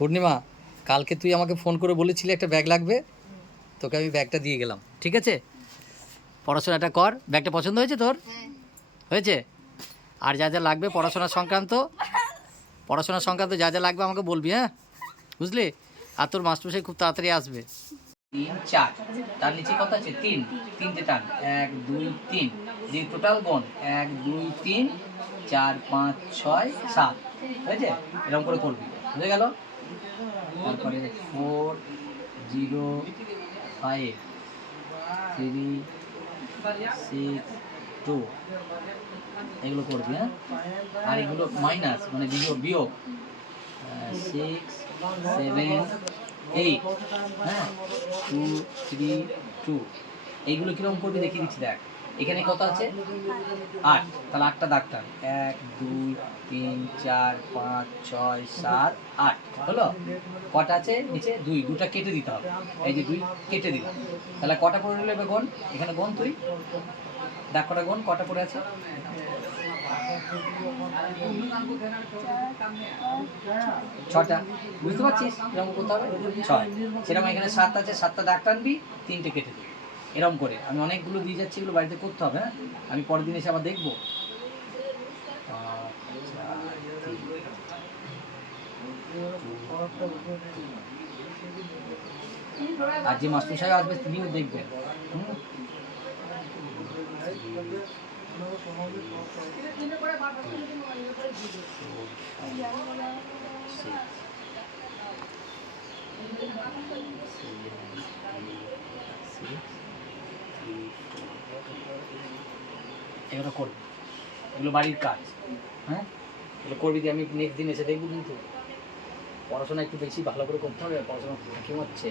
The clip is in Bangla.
পূর্ণিমা, কালকে তুই আমাকে ফোন করে বলেছিলি একটা ব্যাগ লাগবে, তোকে আমি ব্যাগটা দিয়ে গেলাম, ঠিক আছে? পড়াশোনাটা কর। ব্যাগটা পছন্দ হয়েছে তোর? হয়েছে? আর যা যা লাগবে পড়াশোনা সংক্রান্ত যা যা লাগবে আমাকে বলবি, হ্যাঁ? বুঝলি? আর তোর মাস্টারমশাই খুব তাড়াতাড়ি আসবে। 3 4, তার নিচে কত আছে? 3, তিনটে টান, 1 2 3 দিয়ে টোটাল গুণ 1 2 3 4 5 6 7, হয়েছে? এরকম করে করবি, বুঝে গেল? তারপরে 4 0 5 3 6 2, এগুলো করবি, হ্যাঁ? আর এগুলো মাইনাস মানে বিয়োগ বিয়োগ 6 7 8, হ্যাঁ, 2 3 2, এইগুলো কীরকম করবি দেখিয়ে দিচ্ছি। দেখ এখানে কত আছে? 8, তাহলে 8টা দাগ টান, 1 2 3 4 5 6 7 8, হলো? কটা আছে নিচে? 2, 2টা কেটে দিতে হবে। এই যে 2 কেটে দিলাম, তাহলে কটা পড়ে রইল? এবার গোন, এখানে গোন, তুই দেখ কটা গোন, কটা পড়ে আছে? 6টা, বুঝতে পারছিস? এরকম করতে হবে 6, সেরকম এখানে 7 আছে, 7টা দাগ টানবি, 3টে কেটে দিবি। এরকম করে আমি অনেকগুলো দিয়ে যাচ্ছি, এগুলো বাড়িতে করতে হবে, হ্যাঁ? আমি পরের দিন এসে আবার দেখবো। আর যে মাস্টার সাহেব আসবে তিনিও দেখবেন। এগুলো করবি, এগুলো বাড়ির কাজ, হ্যাঁ? এগুলো করবি দিয়ে আমি নেক্সট দিন এসে দেখবি। কিন্তু পড়াশোনা একটু বেশি ভালো করে করতে হবে, পড়াশোনা কি হচ্ছে।